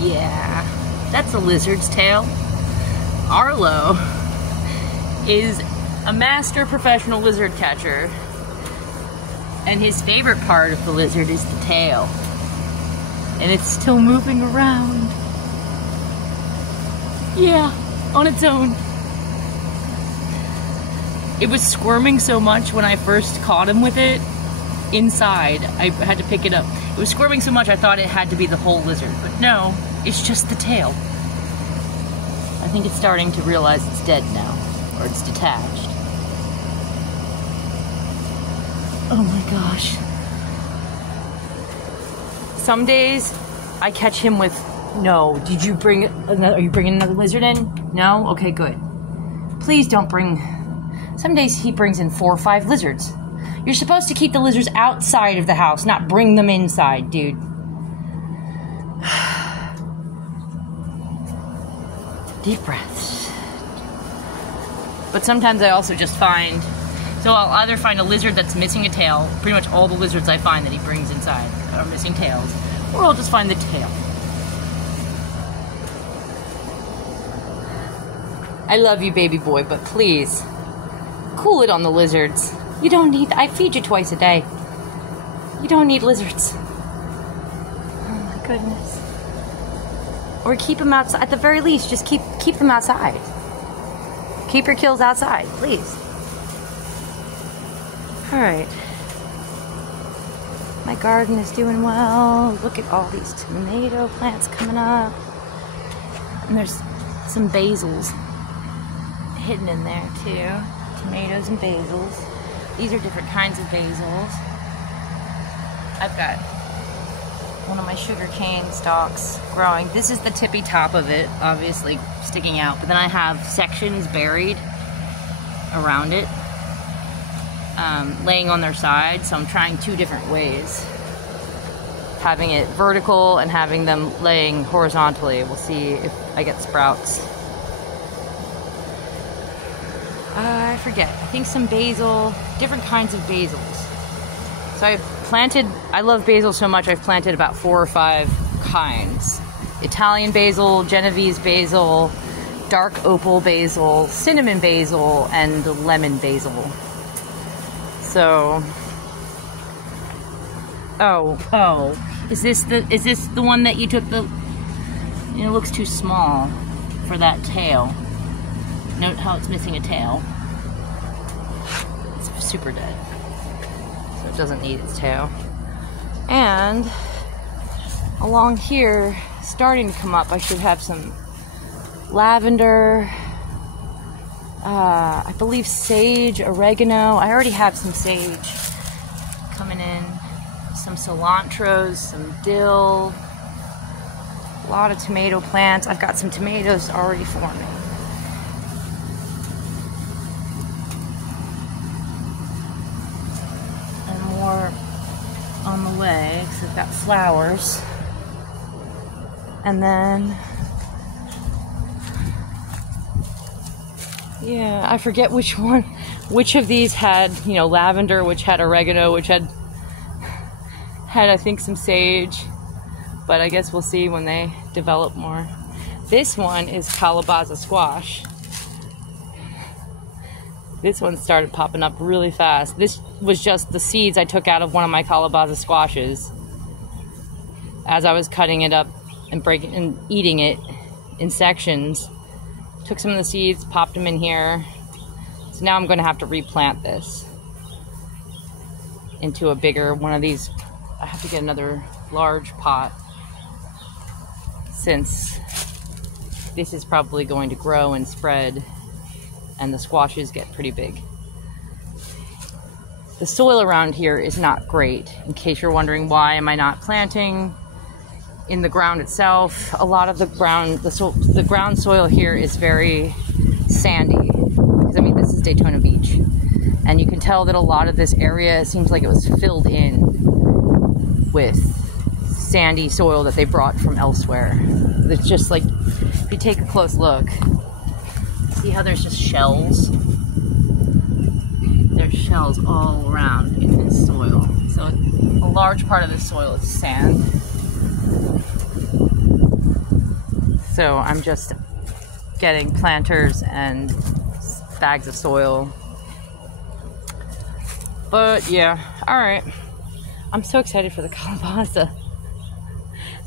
Yeah, that's a lizard's tail. Arlo is a master professional lizard catcher, and his favorite part of the lizard is the tail. And it's still moving around. Yeah, on its own. It was squirming so much when I first caught him with it inside. I had to pick it up. It was squirming so much I thought it had to be the whole lizard, but no, it's just the tail. I think it's starting to realize it's dead now, or it's detached. Oh my gosh. Some days I catch him with, no, did you bring another, are you bringing another lizard in? No? Okay, good. Please don't bring, some days he brings in 4 or 5 lizards. You're supposed to keep the lizards outside of the house, not bring them inside, dude. Deep breaths. But sometimes I also just find, so I'll either find a lizard that's missing a tail, pretty much all the lizards I find that he brings inside are missing tails, or I'll just find the tail. I love you, baby boy, but please, cool it on the lizards. You don't need, I feed you twice a day. You don't need lizards. Oh my goodness. Or keep them outside, at the very least, just keep them outside. Keep your kills outside, please. All right. My garden is doing well. Look at all these tomato plants coming up. And there's some basils hidden in there too. Tomatoes and basils. These are different kinds of basils. I've got one of my sugar cane stalks growing. This is the tippy top of it, obviously sticking out. But then I have sections buried around it, laying on their side. So I'm trying 2 different ways. Having it vertical and having them laying horizontally. We'll see if I get sprouts. I forget. I think some basil, different kinds of basils. So I've planted, I love basil so much, I've planted about 4 or 5 kinds. Italian basil, Genovese basil, dark opal basil, cinnamon basil, and lemon basil. So, is this the one that you took the, it looks too small for that tail. Note how it's missing a tail. It's super dead. So it doesn't need its tail. And along here, starting to come up, I should have some lavender, I believe sage, oregano. I already have some sage coming in. Some cilantros, some dill. A lot of tomato plants. I've got some tomatoes already forming. On the way, because I've got flowers. And then, yeah, I forget which of these had, lavender, which had oregano, which had I think some sage, but I guess we'll see when they develop more. This one is calabaza squash. This one started popping up really fast. This was just the seeds I took out of one of my calabaza squashes as I was cutting it up and breaking and eating it in sections. Took some of the seeds, popped them in here. So now I'm going to have to replant this into a bigger one of these. I have to get another large pot since this is probably going to grow and spread and the squashes get pretty big. The soil around here is not great. In case you're wondering why am I not planting in the ground itself, a lot of the ground soil here is very sandy. Because I mean, this is Daytona Beach, and you can tell that a lot of this area seems like it was filled in with sandy soil that they brought from elsewhere. It's just like, if you take a close look, see how there's just shells? There's shells all around in this soil. So a large part of this soil is sand. So I'm just getting planters and bags of soil. But yeah, alright. I'm so excited for the calabaza.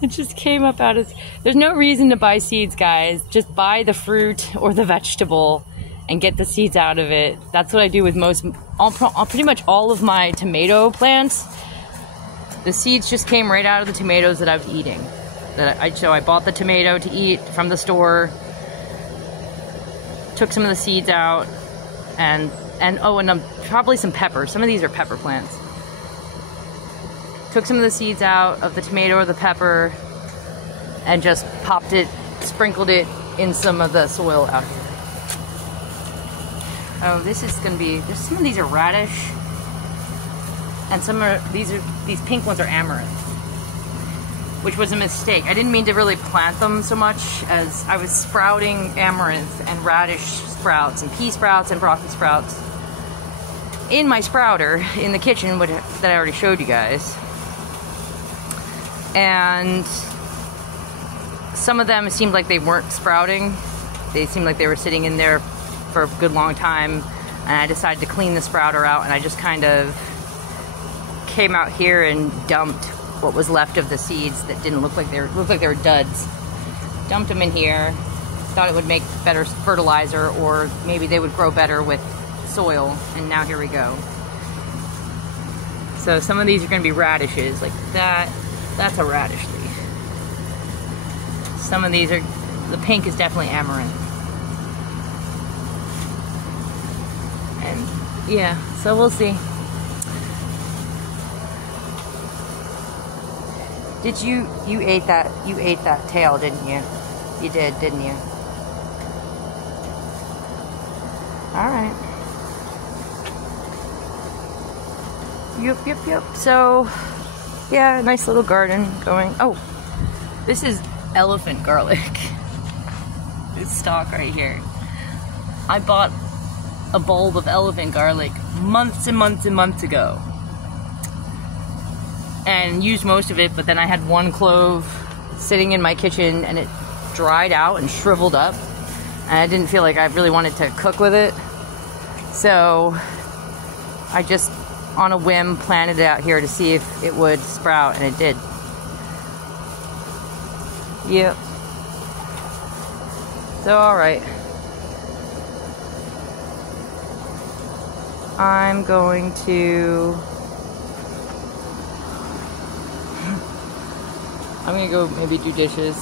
It just came up out of... There's no reason to buy seeds, guys. Just buy the fruit or the vegetable and get the seeds out of it. That's what I do with pretty much all of my tomato plants. The seeds just came right out of the tomatoes that I was eating. So I bought the tomato to eat from the store, took some of the seeds out, and probably some peppers. Some of these are pepper plants. Took some of the seeds out of the tomato or the pepper and just popped it, sprinkled it in some of the soil out here. Oh, this is gonna be, some of these are radish, and these pink ones are amaranth, which was a mistake. I didn't mean to really plant them so much, as I was sprouting amaranth and radish sprouts and pea sprouts and broccoli sprouts in my sprouter in the kitchen that I already showed you guys. And some of them seemed like they weren't sprouting. They seemed like they were sitting in there for a good long time, and I decided to clean the sprouter out, and I just kind of came out here and dumped what was left of the seeds that didn't look like they were duds. Dumped them in here. Thought it would make better fertilizer, or maybe they would grow better with soil, and now here we go. So some of these are going to be radishes, like that. That's a radish leaf. Some of these are, the pink is definitely amaranth. And yeah, so we'll see. Did you ate that tail, didn't you? You did, didn't you? Alright. Yep. So, yeah, nice little garden going. Oh, this is elephant garlic. This stalk right here. I bought a bulb of elephant garlic months and months and months ago, and used most of it, but then I had one clove sitting in my kitchen and it dried out and shriveled up, and I didn't feel like I really wanted to cook with it, so I just on a whim planted it out here to see if it would sprout, and it did. Yep. So alright, I'm going to go maybe do dishes.